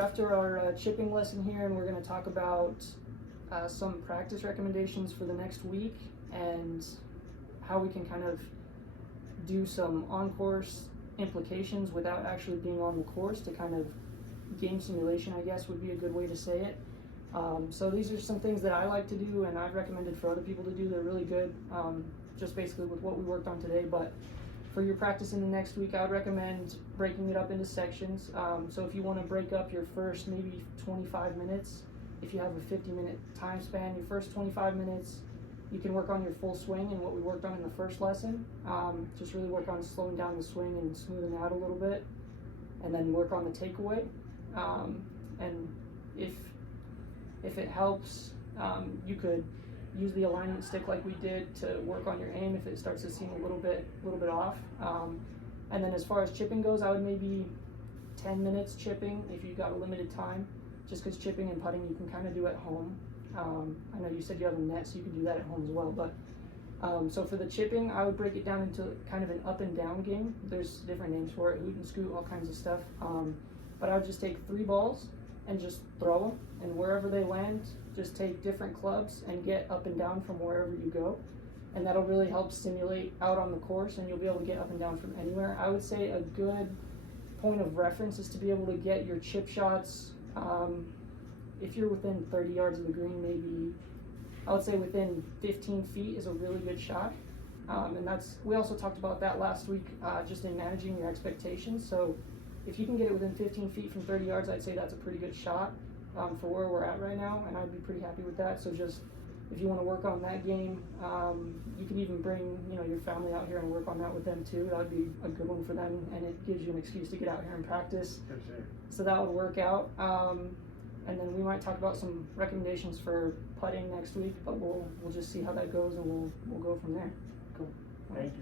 after our chipping lesson here, and we're going to talk about some practice recommendations for the next week and how we can kind of do some on-course implications without actually being on the course to kind of game simulation, I guess would be a good way to say it. So these are some things that I like to do and I've recommended for other people to do. They're really good, just basically with what we worked on today. But for your practice in the next week, I would recommend breaking it up into sections. So if you want to break up your first maybe 25 minutes, if you have a 50-minute time span, your first 25 minutes, you can work on your full swing and what we worked on in the first lesson. Just really work on slowing down the swing and smoothing out a little bit, and then work on the takeaway. And if it helps, you could use the alignment stick like we did to work on your aim if it starts to seem a little bit off. And then as far as chipping goes, I would maybe 10 minutes chipping if you've got a limited time, just because chipping and putting you can kind of do at home. I know you said you have a net, so you can do that at home as well. But so for the chipping, I would break it down into kind of an up and down game. There's different names for it, hoot and scoot, all kinds of stuff. But I would just take 3 balls and just throw them, and wherever they land, just take different clubs and get up and down from wherever you go. And that'll really help stimulate out on the course, and you'll be able to get up and down from anywhere. I would say a good point of reference is to be able to get your chip shots. If you're within 30 yards of the green, maybe I would say within 15 feet is a really good shot. And we also talked about that last week, just in managing your expectations. So if you can get it within 15 feet from 30 yards, I'd say that's a pretty good shot for where we're at right now, and I'd be pretty happy with that. So just if you want to work on that game, you can even bring your family out here and work on that with them too. That would be a good one for them, and it gives you an excuse to get out here and practice. So that would work out. And then we might talk about some recommendations for putting next week, but we'll just see how that goes, and we'll go from there. Cool. Thank you.